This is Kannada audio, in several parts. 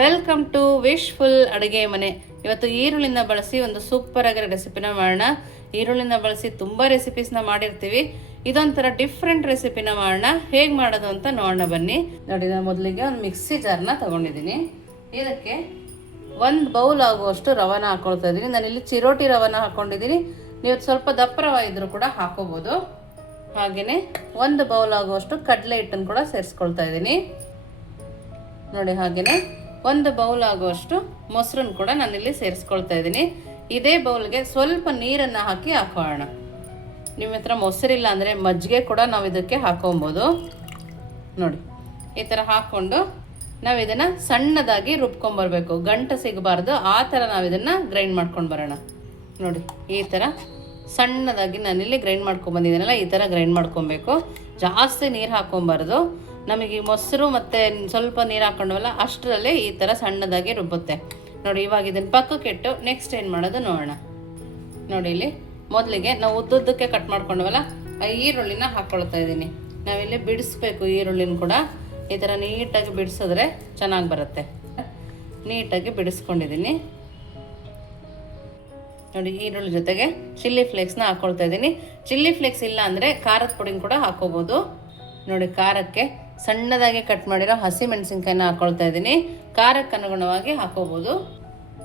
ವೆಲ್ಕಮ್ ಟು ವಿಶ್ಫುಲ್ ಅಡುಗೆ ಮನೆ. ಇವತ್ತು ಈರುಳ್ಳಿನ ಬಳಸಿ ಒಂದು ಸೂಪರ್ ಆಗಿರೋ ರೆಸಿಪಿನ ಮಾಡೋಣ. ಈರುಳ್ಳಿನ ಬಳಸಿ ತುಂಬ ರೆಸಿಪೀಸ್ನ ಮಾಡಿರ್ತೀವಿ. ಇದೊಂಥರ ಡಿಫ್ರೆಂಟ್ ರೆಸಿಪಿನ ಮಾಡೋಣ. ಹೇಗೆ ಮಾಡೋದು ಅಂತ ನೋಡೋಣ ಬನ್ನಿ. ನೋಡಿ, ನಾನು ಮೊದಲಿಗೆ ಒಂದು ಮಿಕ್ಸಿ ಜಾರ್ನ ತೊಗೊಂಡಿದ್ದೀನಿ. ಇದಕ್ಕೆ ಒಂದು ಬೌಲ್ ಆಗುವಷ್ಟು ರವಾನ ಹಾಕ್ಕೊಳ್ತಾ ಇದ್ದೀನಿ. ನಾನಿಲ್ಲಿ ಚಿರೋಟಿ ರವಾನ ಹಾಕ್ಕೊಂಡಿದ್ದೀನಿ. ನೀವು ಸ್ವಲ್ಪ ದಪ್ಪ ರವ ಇದ್ರೂ ಕೂಡ ಹಾಕೋಬೋದು. ಹಾಗೆಯೇ ಒಂದು ಬೌಲ್ ಆಗುವಷ್ಟು ಕಡಲೆ ಹಿಟ್ಟನ್ನು ಕೂಡ ಸೇರಿಸ್ಕೊಳ್ತಾ ಇದ್ದೀನಿ. ನೋಡಿ, ಹಾಗೆಯೇ ಒಂದು ಬೌಲ್ ಆಗುವಷ್ಟು ಮೊಸರನ್ನು ಕೂಡ ನಾನಿಲ್ಲಿ ಸೇರಿಸ್ಕೊಳ್ತಾ ಇದ್ದೀನಿ. ಇದೇ ಬೌಲ್ಗೆ ಸ್ವಲ್ಪ ನೀರನ್ನು ಹಾಕಿ ಹಾಕೋಣ. ನಿಮ್ಮ ಹತ್ರ ಮೊಸರಿಲ್ಲ ಅಂದರೆ ಮಜ್ಜಿಗೆ ಕೂಡ ನಾವು ಇದಕ್ಕೆ ಹಾಕೊಬೋದು. ನೋಡಿ, ಈ ಥರ ಹಾಕ್ಕೊಂಡು ನಾವು ಇದನ್ನು ಸಣ್ಣದಾಗಿ ರುಬ್ಕೊಂಬರ್ಬೇಕು. ಗಂಟು ಸಿಗಬಾರ್ದು, ಆ ಥರ ನಾವು ಇದನ್ನು ಗ್ರೈಂಡ್ ಮಾಡ್ಕೊಂಡು ಬರೋಣ. ನೋಡಿ, ಈ ಥರ ಸಣ್ಣದಾಗಿ ನಾನಿಲ್ಲಿ ಗ್ರೈಂಡ್ ಮಾಡ್ಕೊಂಬಂದಿದ್ದೀನಲ್ಲ, ಈ ಥರ ಗ್ರೈಂಡ್ ಮಾಡ್ಕೊಬೇಕು. ಜಾಸ್ತಿ ನೀರು ಹಾಕ್ಕೊಬಾರ್ದು. ನಮಗೆ ಮೊಸರು ಮತ್ತು ಸ್ವಲ್ಪ ನೀರು ಹಾಕ್ಕೊಂಡವಲ್ಲ ಅಷ್ಟರಲ್ಲೇ ಈ ಥರ ಸಣ್ಣದಾಗಿ ರುಬ್ಬುತ್ತೆ. ನೋಡಿ, ಇವಾಗ ಇದನ್ನು ಪಕ್ಕಕ್ಕೆ ಇಟ್ಟು ನೆಕ್ಸ್ಟ್ ಏನು ಮಾಡೋದು ನೋಡೋಣ. ನೋಡಿ, ಇಲ್ಲಿ ಮೊದಲಿಗೆ ನಾವು ಉದ್ದುದ್ದಕ್ಕೆ ಕಟ್ ಮಾಡ್ಕೊಂಡವಲ್ಲ ಆ ಈರುಳ್ಳಿನ ಹಾಕ್ಕೊಳ್ತಾ ಇದ್ದೀನಿ. ನಾವಿಲ್ಲಿ ಬಿಡಿಸ್ಬೇಕು ಈರುಳ್ಳಿನ ಕೂಡ. ಈ ಥರ ನೀಟಾಗಿ ಬಿಡಿಸಿದ್ರೆ ಚೆನ್ನಾಗಿ ಬರುತ್ತೆ. ನೀಟಾಗಿ ಬಿಡಿಸ್ಕೊಂಡಿದ್ದೀನಿ. ನೋಡಿ, ಈರುಳ್ಳಿ ಜೊತೆಗೆ ಚಿಲ್ಲಿ ಫ್ಲೇಕ್ಸ್ನ ಹಾಕ್ಕೊಳ್ತಾ ಇದ್ದೀನಿ. ಚಿಲ್ಲಿ ಫ್ಲೇಕ್ಸ್ ಇಲ್ಲ ಅಂದರೆ ಖಾರದ ಪುಡಿನ ಕೂಡ ಹಾಕೋಬೋದು. ನೋಡಿ, ಖಾರಕ್ಕೆ ಸಣ್ಣದಾಗಿ ಕಟ್ ಮಾಡಿರೋ ಹಸಿ ಮೆಣಸಿನ್ಕಾಯಿನ ಹಾಕ್ಕೊಳ್ತಾ ಇದ್ದೀನಿ. ಖಾರಕ್ಕೆ ಅನುಗುಣವಾಗಿ ಹಾಕೋಬೋದು.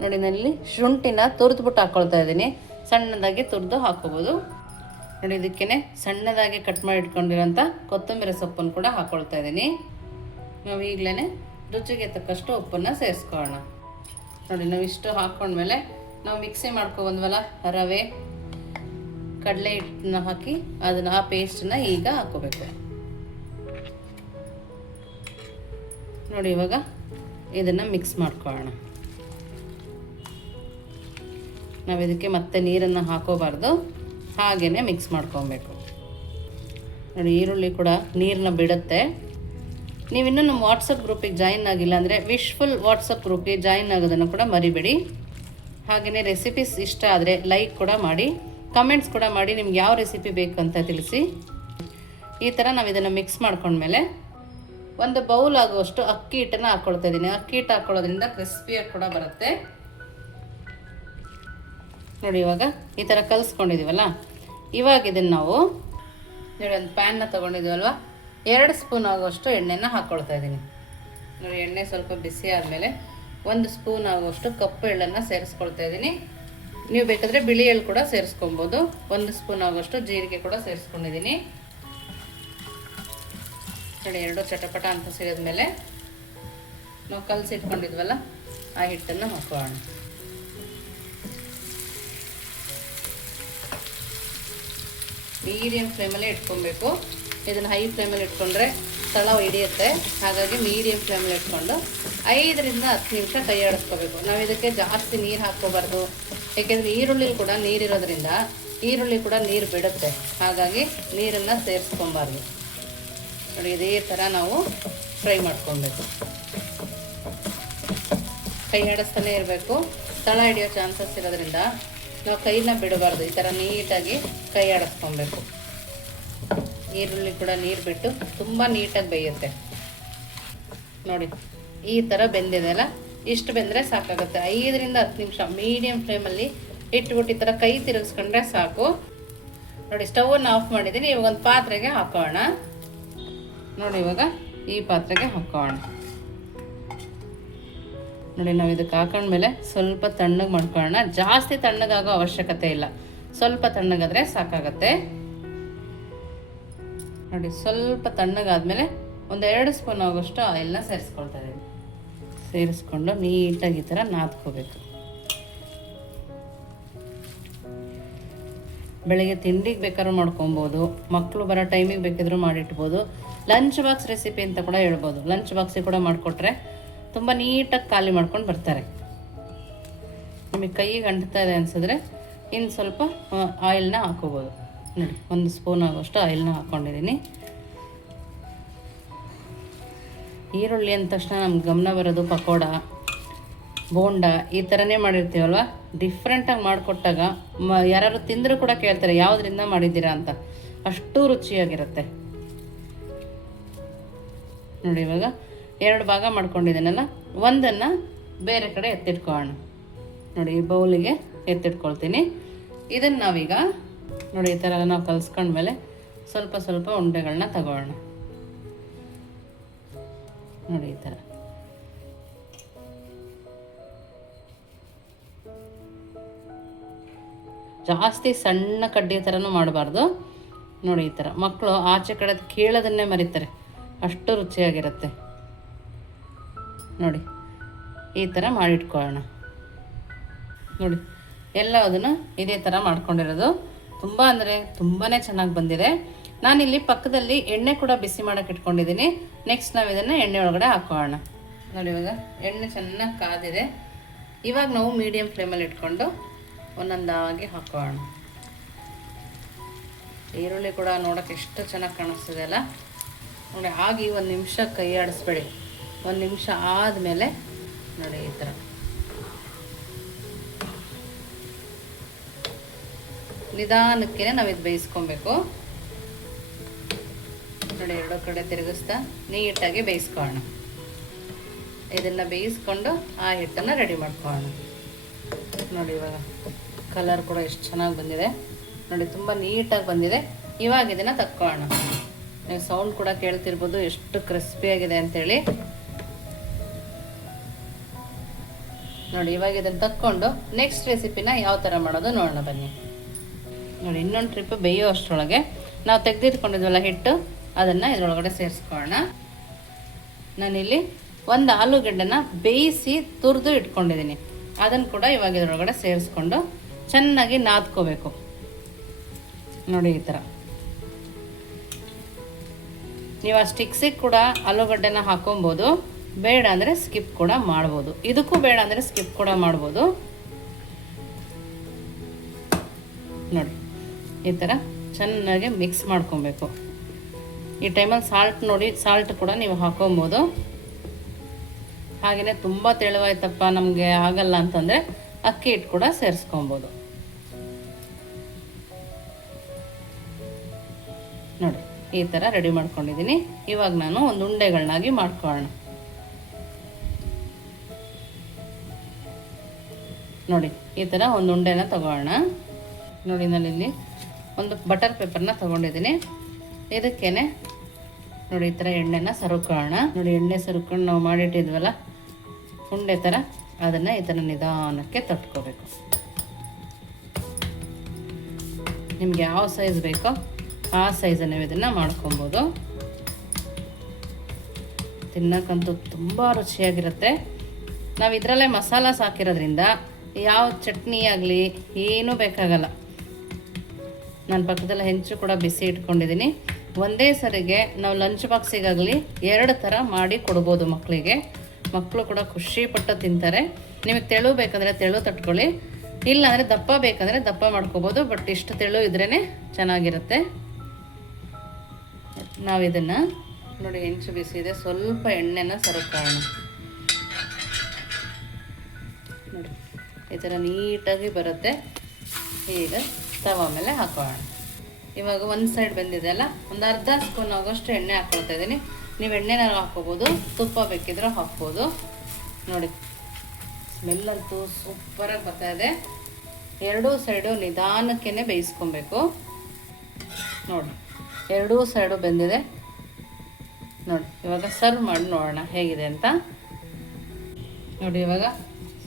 ನೋಡಿ, ನಾನಿಲ್ಲಿ ಶುಂಠಿನ ತುರಿದ್ಬಿಟ್ಟು ಹಾಕ್ಕೊಳ್ತಾ ಇದ್ದೀನಿ. ಸಣ್ಣದಾಗಿ ತುರಿದು ಹಾಕೋಬೋದು. ನೋಡಿ, ಇದಕ್ಕೇ ಸಣ್ಣದಾಗಿ ಕಟ್ ಮಾಡಿ ಇಟ್ಕೊಂಡಿರೋಂಥ ಕೊತ್ತಂಬರಿ ಸೊಪ್ಪನ್ನು ಕೂಡ ಹಾಕ್ಕೊಳ್ತಾ ಇದ್ದೀನಿ. ನಾವು ಈಗಲೇ ರುಚಿಗೆ ತಕ್ಕಷ್ಟು ಉಪ್ಪನ್ನು ಸೇರಿಸ್ಕೊಳ್ಳೋಣ. ನೋಡಿ, ನಾವು ಇಷ್ಟು ಹಾಕ್ಕೊಂಡ್ಮೇಲೆ ನಾವು ಮಿಕ್ಸಿ ಮಾಡ್ಕೊಬಂದ್ವಲ್ಲ ರವೆ ಕಡಲೆ ಹಿಟ್ಟನ್ನ ಹಾಕಿ ಅದನ್ನು ಆ ಪೇಸ್ಟನ್ನ ಈಗ ಹಾಕೋಬೇಕು. ನೋಡಿ, ಇವಾಗ ಇದನ್ನು ಮಿಕ್ಸ್ ಮಾಡ್ಕೊಳ್ಳೋಣ. ನಾವು ಇದಕ್ಕೆ ಮತ್ತೆ ನೀರನ್ನು ಹಾಕೋಬಾರ್ದು, ಹಾಗೇ ಮಿಕ್ಸ್ ಮಾಡ್ಕೊಬೇಕು. ನೋಡಿ, ಈರುಳ್ಳಿ ಕೂಡ ನೀರನ್ನ ಬಿಡುತ್ತೆ. ನೀವಿನ್ನೂ ನಮ್ಮ ವಾಟ್ಸಪ್ ಗ್ರೂಪಿಗೆ ಜಾಯಿನ್ ಆಗಿಲ್ಲ ಅಂದರೆ ವಿಶ್ಫುಲ್ ವಾಟ್ಸಪ್ ಗ್ರೂಪಿಗೆ ಜಾಯಿನ್ ಆಗೋದನ್ನು ಕೂಡ ಮರಿಬೇಡಿ. ಹಾಗೆಯೇ ರೆಸಿಪೀಸ್ ಇಷ್ಟ ಆದರೆ ಲೈಕ್ ಕೂಡ ಮಾಡಿ, ಕಮೆಂಟ್ಸ್ ಕೂಡ ಮಾಡಿ, ನಿಮ್ಗೆ ಯಾವ ರೆಸಿಪಿ ಬೇಕು ಅಂತ ತಿಳಿಸಿ. ಈ ಥರ ನಾವು ಇದನ್ನು ಮಿಕ್ಸ್ ಮಾಡ್ಕೊಂಡ್ಮೇಲೆ ಒಂದು ಬೌಲ್ ಆಗುವಷ್ಟು ಅಕ್ಕಿ ಹಿಟ್ಟನ್ನು ಹಾಕ್ಕೊಳ್ತಾ ಇದ್ದೀನಿ. ಅಕ್ಕಿ ಹಿಟ್ಟು ಹಾಕ್ಕೊಳ್ಳೋದ್ರಿಂದ ಕ್ರಿಸ್ಪಿಯಾಗಿ ಕೂಡ ಬರುತ್ತೆ. ನೋಡಿ, ಇವಾಗ ಈ ಥರ ಕಲಿಸ್ಕೊಂಡಿದ್ದೀವಲ್ಲ, ಇವಾಗ ಇದನ್ನು ನಾವು ನೋಡಿ ಒಂದು ಪ್ಯಾನ್ನ ತೊಗೊಂಡಿದ್ದೀವಲ್ವ, 2 ಸ್ಪೂನ್ ಆಗುವಷ್ಟು ಎಣ್ಣೆನ ಹಾಕ್ಕೊಳ್ತಾ ಇದ್ದೀನಿ. ನೋಡಿ, ಎಣ್ಣೆ ಸ್ವಲ್ಪ ಬಿಸಿ ಆದಮೇಲೆ 1 ಸ್ಪೂನ್ ಆಗುವಷ್ಟು ಕಪ್ಪು ಎಳ್ಳನ್ನು ಸೇರಿಸ್ಕೊಳ್ತಾ ಇದ್ದೀನಿ. ನೀವು ಬೇಕಾದರೆ ಬಿಳಿ ಎಳ್ಳು ಕೂಡ ಸೇರಿಸ್ಕೊಬೋದು. 1 ಸ್ಪೂನ್ ಆಗುವಷ್ಟು ಜೀರಿಗೆ ಕೂಡ ಸೇರಿಸ್ಕೊಂಡಿದ್ದೀನಿ. ನೋಡಿ, 2 ಚಟಪಟ ಅಂತ ಸೇರಿದ್ಮೇಲೆ ನಾವು ಕಲಸಿಟ್ಕೊಂಡಿದ್ವಲ್ಲ ಆ ಹಿಟ್ಟನ್ನು ಹಾಕೋಣ. ಮೀಡಿಯಂ ಫ್ಲೇಮಲ್ಲೇ ಇಟ್ಕೊಬೇಕು. ಇದನ್ನು ಹೈ ಫ್ಲೇಮಲ್ಲಿ ಇಟ್ಕೊಂಡ್ರೆ ತಳ ಹಿಡಿಯುತ್ತೆ. ಹಾಗಾಗಿ ಮೀಡಿಯಂ ಫ್ಲೇಮಲ್ಲಿ ಇಟ್ಕೊಂಡು 5 ರಿಂದ 10 ನಿಮಿಷ ಕೈ ಆಡಿಸ್ಕೋಬೇಕು. ನಾವು ಇದಕ್ಕೆ ಜಾಸ್ತಿ ನೀರು ಹಾಕ್ಕೋಬಾರ್ದು. ಏಕೆಂದರೆ ಈರುಳ್ಳಿ ಕೂಡ ನೀರಿರೋದ್ರಿಂದ ಈರುಳ್ಳಿ ಕೂಡ ನೀರು ಬಿಡುತ್ತೆ. ಹಾಗಾಗಿ ನೀರನ್ನು ಸೇರಿಸ್ಕೊಬಾರ್ದು. ನೋಡಿ, ಇದೇ ಥರ ನಾವು ಫ್ರೈ ಮಾಡ್ಕೊಬೇಕು. ಕೈ ಆಡಿಸ್ತಾನೆ ಇರಬೇಕು. ತಳ ಹಿಡಿಯೋ ಚಾನ್ಸಸ್ ಇರೋದ್ರಿಂದ ನಾವು ಕೈನ ಬಿಡಬಾರ್ದು. ಈ ಥರ ನೀಟಾಗಿ ಕೈ ಆಡಿಸ್ಕೊಬೇಕು. ಈರುಳ್ಳಿ ಕೂಡ ನೀರು ಬಿಟ್ಟು ತುಂಬ ನೀಟಾಗಿ ಬೇಯುತ್ತೆ. ನೋಡಿ, ಈ ಥರ ಬೆಂದಿದೆಯಲ್ಲ, ಇಷ್ಟು ಬೆಂದರೆ ಸಾಕಾಗುತ್ತೆ. 5 ರಿಂದ 10 ನಿಮಿಷ ಮೀಡಿಯಂ ಫ್ಲೇಮಲ್ಲಿ ಇಟ್ಬಿಟ್ಟು ಈ ಥರ ಕೈ ತಿರುಗಿಸ್ಕೊಂಡ್ರೆ ಸಾಕು. ನೋಡಿ, ಸ್ಟವನ್ನು ಆಫ್ ಮಾಡಿದ್ದೀನಿ. ಇವಾಗ ಒಂದು ಪಾತ್ರೆಗೆ ಹಾಕೋಣ. ನೋಡಿ, ಇವಾಗ ಈ ಪಾತ್ರೆಗೆ ಹಾಕೋಣ. ನೋಡಿ, ನಾವು ಇದಕ್ಕೆ ಹಾಕೊಂಡ್ಮೇಲೆ ಸ್ವಲ್ಪ ತಣ್ಣಗೆ ಮಾಡ್ಕೊಳ್ಳೋಣ. ಜಾಸ್ತಿ ತಣ್ಣಗಾಗೋ ಅವಶ್ಯಕತೆ ಇಲ್ಲ, ಸ್ವಲ್ಪ ತಣ್ಣಗಾದರೆ ಸಾಕಾಗತ್ತೆ. ನೋಡಿ, ಸ್ವಲ್ಪ ತಣ್ಣಗಾದ್ಮೇಲೆ 1-2 ಸ್ಪೂನ್ ಆಗೋಷ್ಟು ಆಯಿಲ್ನ ಸೇರಿಸ್ಕೊಳ್ತಾ ಇದ್ದೀನಿ. ಸೇರಿಸ್ಕೊಂಡು ನೀಟಾಗಿ ಈ ಥರ ನಾದ್ಕೋಬೇಕು. ಬೆಳಗ್ಗೆ ತಿಂಡಿಗೆ ಬೇಕಾದ್ರೂ ಮಾಡ್ಕೊಬೋದು, ಮಕ್ಕಳು ಬರೋ ಟೈಮಿಗೆ ಬೇಕಿದ್ರೂ ಮಾಡಿಟ್ಬೋದು. ಲಂಚ್ ಬಾಕ್ಸ್ ರೆಸಿಪಿ ಅಂತ ಕೂಡ ಹೇಳ್ಬೋದು. ಲಂಚ್ ಬಾಕ್ಸಿಗೆ ಕೂಡ ಮಾಡಿಕೊಟ್ರೆ ತುಂಬ ನೀಟಾಗಿ ಖಾಲಿ ಮಾಡ್ಕೊಂಡು ಬರ್ತಾರೆ. ನಿಮಗೆ ಕೈಗೆ ಅಂಟ್ತಾ ಇದೆ ಅನಿಸಿದ್ರೆ ಇನ್ನು ಸ್ವಲ್ಪ ಆಯಿಲ್ನ ಹಾಕೋಬೋದು. ನೋಡಿ, 1 ಸ್ಪೂನ್ ಆಗೋಷ್ಟು ಆಯಿಲ್ನ ಹಾಕ್ಕೊಂಡಿದ್ದೀನಿ. ಈರುಳ್ಳಿ ಅಂದ ತಕ್ಷಣ ನಮ್ಗೆ ಗಮನ ಬರೋದು ಪಕೋಡ, ಬೋಂಡ ಈ ಥರನೇ ಮಾಡಿರ್ತೀವಲ್ವ. ಡಿಫ್ರೆಂಟಾಗಿ ಮಾಡಿಕೊಟ್ಟಾಗ ಯಾರು ತಿಂದರೂ ಕೂಡ ಕೇಳ್ತಾರೆ ಯಾವುದರಿಂದ ಮಾಡಿದ್ದೀರಾ ಅಂತ. ಅಷ್ಟು ರುಚಿಯಾಗಿರುತ್ತೆ. ನೋಡಿ, ಇವಾಗ 2 ಭಾಗ ಮಾಡ್ಕೊಂಡಿದ್ದೀನಲ್ಲ, ಒಂದನ್ನು ಬೇರೆ ಕಡೆ ಎತ್ತಿಟ್ಕೊಳ್ಳೋಣ. ನೋಡಿ ಈ ಬೌಲಿಗೆ ಎತ್ತಿಟ್ಕೊಳ್ತೀನಿ. ಇದನ್ನು ನಾವೀಗ ನೋಡಿ ಈ ಥರ ಎಲ್ಲ ನಾವು ಕಲಿಸ್ಕೊಂಡ್ಮೇಲೆ ಸ್ವಲ್ಪ ಸ್ವಲ್ಪ ಉಂಡೆಗಳನ್ನ ತಗೊಳ್ಳೋಣ. ನೋಡಿ ಈ ಥರ ಜಾಸ್ತಿ ಸಣ್ಣ ಕಡ್ಡಿ ಥರನೂ ಮಾಡಬಾರ್ದು. ನೋಡಿ ಈ ಥರ ಮಕ್ಕಳು ಆಚೆ ಕಡೆ ಕೇಳೋದನ್ನೇ ಮರಿತಾರೆ, ಅಷ್ಟು ರುಚಿಯಾಗಿರುತ್ತೆ. ನೋಡಿ ಈ ಥರ ಮಾಡಿಟ್ಕೊಳ್ಳೋಣ. ನೋಡಿ ಎಲ್ಲದನ್ನು ಇದೇ ಥರ ಮಾಡ್ಕೊಂಡಿರೋದು. ತುಂಬ ಅಂದರೆ ತುಂಬಾ ಚೆನ್ನಾಗಿ ಬಂದಿದೆ. ನಾನಿಲ್ಲಿ ಪಕ್ಕದಲ್ಲಿ ಎಣ್ಣೆ ಕೂಡ ಬಿಸಿ ಮಾಡೋಕೆ ಇಟ್ಕೊಂಡಿದ್ದೀನಿ. ನೆಕ್ಸ್ಟ್ ನಾವು ಇದನ್ನು ಎಣ್ಣೆ ಒಳಗಡೆ ಹಾಕೋಣ. ನೋಡಿ ಇವಾಗ ಎಣ್ಣೆ ಚೆನ್ನಾಗಿ ಕಾದಿದೆ. ಇವಾಗ ನಾವು ಮೀಡಿಯಮ್ ಫ್ಲೇಮಲ್ಲಿ ಇಟ್ಕೊಂಡು ಒಂದೊಂದಾಗಿ ಹಾಕೋಣ. ಈರುಳ್ಳಿ ಕೂಡ ನೋಡೋಕೆ ಎಷ್ಟು ಚೆನ್ನಾಗಿ ಕಾಣಿಸ್ತಿದೆ ಅಲ್ಲ. ನೋಡಿ ಆಗಿ 1 ನಿಮಿಷ ಕೈ ಆಡಿಸ್ಬೇಡಿ. 1 ನಿಮಿಷ ಆದಮೇಲೆ ನೋಡಿ ಈ ಥರ ನಿಧಾನಕ್ಕೆ ನಾವು ಇದು ಬೇಯಿಸ್ಕೊಬೇಕು. ನೋಡಿ 2 ಕಡೆ ತಿರುಗಿಸ್ತಾ ನೀಟಾಗಿ ಬೇಯಿಸ್ಕೊಳ್ಳೋಣ. ಇದನ್ನು ಬೇಯಿಸ್ಕೊಂಡು ಆ ಹಿಟ್ಟನ್ನು ರೆಡಿ ಮಾಡ್ಕೊಳ್ಳೋಣ. ನೋಡಿ ಇವಾಗ ಕಲರ್ ಕೂಡ ಎಷ್ಟು ಚೆನ್ನಾಗಿ ಬಂದಿದೆ. ನೋಡಿ ತುಂಬ ನೀಟಾಗಿ ಬಂದಿದೆ. ಇವಾಗ ಇದನ್ನು ತಕ್ಕೊಳ್ಳೋಣ. ನೀವು ಸೌಂಡ್ ಕೂಡ ಕೇಳ್ತಿರ್ಬೋದು ಎಷ್ಟು ಕ್ರಿಸ್ಪಿಯಾಗಿದೆ ಅಂಥೇಳಿ. ನೋಡಿ ಇವಾಗ ಇದನ್ನು ತಕ್ಕೊಂಡು ನೆಕ್ಸ್ಟ್ ರೆಸಿಪಿನ ಯಾವ ಥರ ಮಾಡೋದು ನೋಡೋಣ ಬನ್ನಿ. ನೋಡಿ ಇನ್ನೊಂದು ಟ್ರಿಪ್ ಬೇಯೋ ಅಷ್ಟರೊಳಗೆ ನಾವು ತೆಗೆದಿಟ್ಕೊಂಡಿದ್ವಲ್ಲ ಹಿಟ್ಟು, ಅದನ್ನು ಇದರೊಳಗಡೆ ಸೇರಿಸ್ಕೊಳ್ಳೋಣ. ನಾನಿಲ್ಲಿ 1 ಆಲೂಗಡ್ಡೆನ ಬೇಯಿಸಿ ತುರಿದು ಇಟ್ಕೊಂಡಿದ್ದೀನಿ. ಅದನ್ನು ಕೂಡ ಇವಾಗ ಇದರೊಳಗಡೆ ಸೇರಿಸ್ಕೊಂಡು ಚೆನ್ನಾಗಿ ನಾದ್ಕೋಬೇಕು. ನೋಡಿ ಈ ಥರ ನೀವು ಆ ಸ್ಟಿಕ್ಸಿಗೆ ಕೂಡ ಆಲೂಗಡ್ಡೆನ ಹಾಕೊಬೋದು. ಬೇಡ ಅಂದರೆ ಸ್ಕಿಪ್ ಕೂಡ ಮಾಡ್ಬೋದು. ಇದಕ್ಕೂ ಬೇಡ ಅಂದರೆ ಸ್ಕಿಪ್ ಕೂಡ ಮಾಡ್ಬೋದು. ನೋಡಿ ಈ ಥರ ಚೆನ್ನಾಗಿ ಮಿಕ್ಸ್ ಮಾಡ್ಕೊಬೇಕು. ಈ ಟೈಮಲ್ಲಿ ಸಾಲ್ಟ್ ನೋಡಿ, ಸಾಲ್ಟ್ ಕೂಡ ನೀವು ಹಾಕೊಬೋದು. ಹಾಗೆಯೇ ತುಂಬ ತೆಳುವಾಯ್ತಪ್ಪ ನಮಗೆ ಆಗಲ್ಲ ಅಂತಂದರೆ ಅಕ್ಕಿ ಹಿಟ್ಟು ಕೂಡ ಸೇರಿಸ್ಕೊಬೋದು. ನೋಡಿ ಈ ಥರ ರೆಡಿ ಮಾಡ್ಕೊಂಡಿದ್ದೀನಿ. ಇವಾಗ ನಾನು ಒಂದು ಉಂಡೆಗಳನ್ನಾಗಿ ಮಾಡ್ಕೊಳ್ಳೋಣ. ನೋಡಿ ಈ ಥರ ಒಂದು ಉಂಡೆನ ತಗೊಳ್ಳೋಣ. ನೋಡಿ ನಾನಿಲ್ಲಿ ಒಂದು ಬಟರ್ ಪೇಪರ್ನ ತೊಗೊಂಡಿದ್ದೀನಿ. ಇದಕ್ಕೇನೆ ನೋಡಿ ಈ ಥರ ಎಣ್ಣೆನ ಸರುಕೊಳ್ಳೋಣ. ನೋಡಿ ಎಣ್ಣೆ ಸರುಕೊಂಡು ನಾವು ಮಾಡಿಟ್ಟಿದ್ವಲ್ಲ ಉಂಡೆ ಥರ, ಅದನ್ನು ಈ ಥರ ನಿಧಾನಕ್ಕೆ ತಟ್ಕೋಬೇಕು. ನಿಮ್ಗೆ ಯಾವ ಸೈಜ್ ಬೇಕೋ ಆ ಸೈಜನ್ನು ಇದನ್ನು ಮಾಡ್ಕೊಬೋದು. ತಿನ್ನಕ್ಕಂತೂ ತುಂಬ ರುಚಿಯಾಗಿರುತ್ತೆ. ನಾವು ಇದರಲ್ಲೇ ಮಸಾಲ ಹಾಕಿರೋದ್ರಿಂದ ಯಾವ ಚಟ್ನಿ ಆಗಲಿ ಏನೂ ಬೇಕಾಗಲ್ಲ. ನಾನು ಪಕ್ಕದಲ್ಲಿ ಹೆಂಚು ಕೂಡ ಬಿಸಿ ಇಟ್ಕೊಂಡಿದ್ದೀನಿ. ಒಂದೇ ಸರಿಗೆ ನಾವು ಲಂಚ್ ಬಾಕ್ಸಿಗಾಗಲಿ 2 ಥರ ಮಾಡಿ ಕೊಡ್ಬೋದು ಮಕ್ಕಳಿಗೆ. ಮಕ್ಕಳು ಕೂಡ ಖುಷಿಪಟ್ಟು ತಿಂತಾರೆ. ನಿಮಗೆ ತೆಳು ಬೇಕಂದರೆ ತೆಳು ತಟ್ಕೊಳ್ಳಿ, ಇಲ್ಲಾಂದರೆ ದಪ್ಪ ಬೇಕಂದರೆ ದಪ್ಪ ಮಾಡ್ಕೋಬೋದು. ಬಟ್ ಇಷ್ಟು ತೆಳು ಇದ್ರೇ ಚೆನ್ನಾಗಿರುತ್ತೆ. ನಾವು ಇದನ್ನು ನೋಡಿ ಹೆಂಚು ಬಿಸಿ ಇದೆ, ಸ್ವಲ್ಪ ಎಣ್ಣೆನ ಸರಕೋಣ. ನೋಡಿ ಈ ಥರ ನೀಟಾಗಿ ಬರುತ್ತೆ. ಈಗ ತವ ಮೇಲೆ ಹಾಕೋಣ. ಇವಾಗ ಒಂದು ಸೈಡ್ ಬೆಂದಿದೆ ಅಲ್ಲ, ಒಂದು ಅರ್ಧ ಸ್ಪೂನ್ ಆಗೋಷ್ಟು ಎಣ್ಣೆ ಹಾಕ್ಕೊಳ್ತಾ ಇದ್ದೀನಿ. ನೀವು ಎಣ್ಣೆನ ಹಾಕ್ಕೋಬೋದು, ತುಪ್ಪ ಬೇಕಿದ್ರೆ ಹಾಕ್ಬೋದು. ನೋಡಿ ಸ್ಮೆಲ್ಲಂತೂ ಸೂಪರಾಗಿ ಬರ್ತಾ ಇದೆ. 2 ಸೈಡು ನಿಧಾನಕ್ಕೆ ಬೇಯಿಸ್ಕೊಬೇಕು. ನೋಡಿ 2 ಸೈಡು ಬೆಂದಿದೆ. ನೋಡಿ ಇವಾಗ ಸರ್ವ್ ಮಾಡಿ ನೋಡೋಣ ಹೇಗಿದೆ ಅಂತ. ನೋಡಿ ಇವಾಗ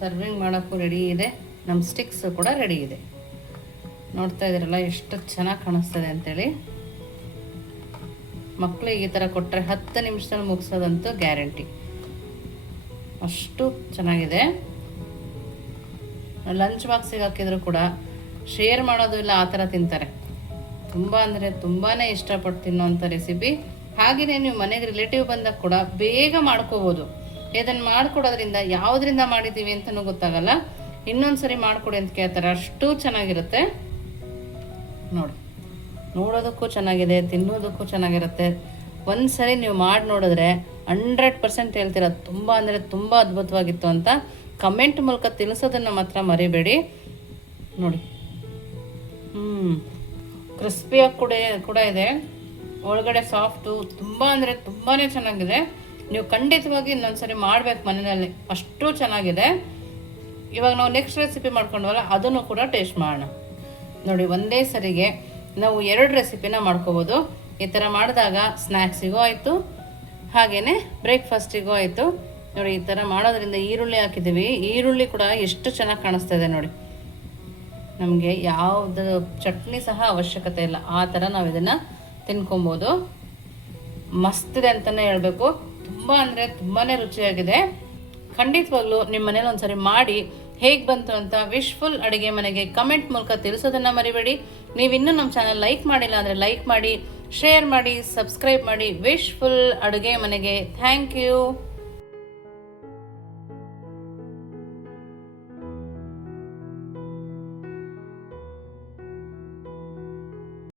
ಸರ್ವಿಂಗ್ ಮಾಡೋಕ್ಕೂ ರೆಡಿ ಇದೆ. ನಮ್ಮ ಸ್ಟಿಕ್ಸ್ ಕೂಡ ರೆಡಿ ಇದೆ. ನೋಡ್ತಾ ಇದ್ದೀರಲ್ಲ ಎಷ್ಟು ಚೆನ್ನಾಗಿ ಕಾಣಿಸ್ತದೆ ಅಂತೇಳಿ. ಮಕ್ಕಳಿಗೆ ಈ ಥರ ಕೊಟ್ಟರೆ 10 ನಿಮಿಷದಲ್ಲಿ ಮುಗಿಸೋದಂತೂ ಗ್ಯಾರಂಟಿ. ಅಷ್ಟು ಚೆನ್ನಾಗಿದೆ. ಲಂಚ್ ಬಾಕ್ಸಿಗೆ ಹಾಕಿದ್ರು ಕೂಡ ಶೇರ್ ಮಾಡೋದು ಇಲ್ಲ, ಆ ಥರ ತಿಂತಾರೆ. ತುಂಬ ಅಂದರೆ ತುಂಬಾ ಇಷ್ಟಪಟ್ಟು ತಿನ್ನೋವಂಥ ರೆಸಿಪಿ. ಹಾಗೆಯೇ ನೀವು ಮನೆಗೆ ರಿಲೇಟಿವ್ ಬಂದಾಗ ಕೂಡ ಬೇಗ ಮಾಡ್ಕೋಬೋದು. ಇದನ್ನು ಮಾಡಿಕೊಡೋದ್ರಿಂದ ಯಾವುದರಿಂದ ಮಾಡಿದ್ದೀವಿ ಅಂತಲೂ ಗೊತ್ತಾಗಲ್ಲ. ಇನ್ನೊಂದು ಸರಿ ಮಾಡಿಕೊಡಿ ಅಂತ ಕೇಳ್ತಾರೆ, ಅಷ್ಟು ಚೆನ್ನಾಗಿರುತ್ತೆ. ನೋಡಿ ನೋಡೋದಕ್ಕೂ ಚೆನ್ನಾಗಿದೆ, ತಿನ್ನೋದಕ್ಕೂ ಚೆನ್ನಾಗಿರುತ್ತೆ. ಒಂದು ಸರಿ ನೀವು ಮಾಡಿ ನೋಡಿದ್ರೆ 100% ಹೇಳ್ತೀರ ತುಂಬ ಅಂದರೆ ತುಂಬ ಅದ್ಭುತವಾಗಿತ್ತು ಅಂತ. ಕಮೆಂಟ್ ಮೂಲಕ ತಿಳಿಸೋದನ್ನು ಮಾತ್ರ ಮರಿಬೇಡಿ. ನೋಡಿ ಕ್ರಿಸ್ಪಿಯಾಗಿ ಕೂಡ ಇದೆ, ಒಳಗಡೆ ಸಾಫ್ಟು, ತುಂಬ ಅಂದರೆ ತುಂಬಾ ಚೆನ್ನಾಗಿದೆ. ನೀವು ಖಂಡಿತವಾಗಿ ಇನ್ನೊಂದ್ಸರಿ ಮಾಡ್ಬೇಕು ಮನೆಯಲ್ಲಿ, ಅಷ್ಟು ಚೆನ್ನಾಗಿದೆ. ಇವಾಗ ನಾವು ನೆಕ್ಸ್ಟ್ ರೆಸಿಪಿ ಮಾಡ್ಕೊಂಡ್ವಲ್ಲ ಅದನ್ನು ಕೂಡ ಟೇಸ್ಟ್ ಮಾಡೋಣ. ನೋಡಿ, ಒಂದೇ ಸರಿಗೆ ನಾವು 2 ರೆಸಿಪಿನ ಮಾಡ್ಕೋಬೋದು. ಈ ಥರ ಮಾಡಿದಾಗ ಸ್ನ್ಯಾಕ್ಸಿಗೂ ಆಯಿತು, ಹಾಗೆಯೇ ಬ್ರೇಕ್ಫಾಸ್ಟಿಗೂ ಆಯಿತು. ನೋಡಿ, ಈ ಥರ ಮಾಡೋದ್ರಿಂದ ಈರುಳ್ಳಿ ಹಾಕಿದ್ದೀವಿ, ಈರುಳ್ಳಿ ಕೂಡ ಎಷ್ಟು ಚೆನ್ನಾಗಿ ಕಾಣಿಸ್ತಾ ಇದೆ ನೋಡಿ. ನಮಗೆ ಯಾವುದು ಚಟ್ನಿ ಸಹ ಅವಶ್ಯಕತೆ ಇಲ್ಲ, ಆ ಥರ ನಾವು ಇದನ್ನು ತಿನ್ಕೊಬೋದು. ಮಸ್ತಿದೆ ಅಂತಲೇ ಹೇಳಬೇಕು. ತುಂಬ ಅಂದರೆ ತುಂಬಾ ರುಚಿಯಾಗಿದೆ. ಖಂಡಿತವಾಗ್ಲೂ ನಿಮ್ಮ ಮನೇಲಿ ಒಂದ್ಸರಿ ಮಾಡಿ ಹೇಗೆ ಬಂತು ಅಂತ ವಿಶ್ಫುಲ್ ಅಡುಗೆ ಮನೆಗೆ ಕಮೆಂಟ್ ಮೂಲಕ ತಿಳಿಸೋದನ್ನು ಮರಿಬೇಡಿ. ನೀವಿನ್ನೂ ನಮ್ಮ ಚಾನಲ್ ಲೈಕ್ ಮಾಡಿಲ್ಲ ಅಂದರೆ ಲೈಕ್ ಮಾಡಿ, ಶೇರ್ ಮಾಡಿ, ಸಬ್ಸ್ಕ್ರೈಬ್ ಮಾಡಿ. ವಿಶ್ಫುಲ್ ಅಡುಗೆ ಮನೆಗೆ ಥ್ಯಾಂಕ್ ಯು.